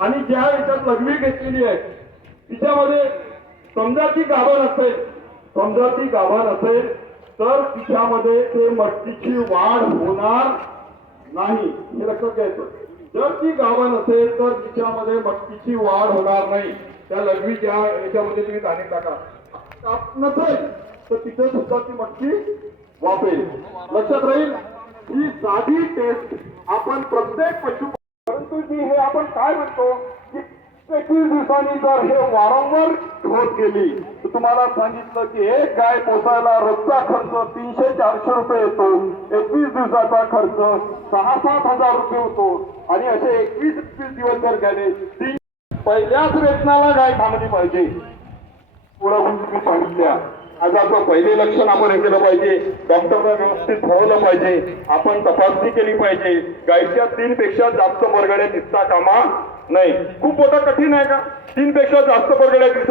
आणि ज्या याच्यात लघवी घेतलेली आहे तिच्यामध्ये समजा ती गाभण असेल समजा ती गाभण असेल तर तिच्यामध्ये ते मट्टीची वाढ होणार नाही. हे लक्षात घ्यायचं. जर ती गाभण असेल तर तिच्यामध्ये मटकीची वाढ होणार नाही. त्या लघवी ज्या याच्यामध्ये तुम्ही दाणे टाका. काप नसेल तर तिथे सुद्धा ती मटकी वापरेल लक्षात राहील ही साधी टेस्ट आपण प्रत्येक पशु काय म्हणतो? की एकवीस दिवसांनी जर हे वारंवार होत गेली तर तुम्हाला सांगितलं की एक गाय पोसायला रोजचा खर्च तीनशे चारशे रुपये येतो. एकवीस दिवसाचा खर्च सहा सात हजार रुपये होतो. आणि असे एकवीस एकवीस दिवस जर गेले तीन पहिल्याच वेतनाला गाय थांबली पाहिजे. पुढं तुम्ही सांगितल्या. आजाचं पहिले लक्षण आपण हे केलं पाहिजे. डॉक्टरला व्यवस्थित ठरवलं पाहिजे. आपण तपासणी केली पाहिजे. गायच्या तीन पेक्षा जास्त बरगड्या दिसता कामा नाही खूप मोठा कठीण आहे का? तीन पेक्षा जास्त बरगड्या दिसत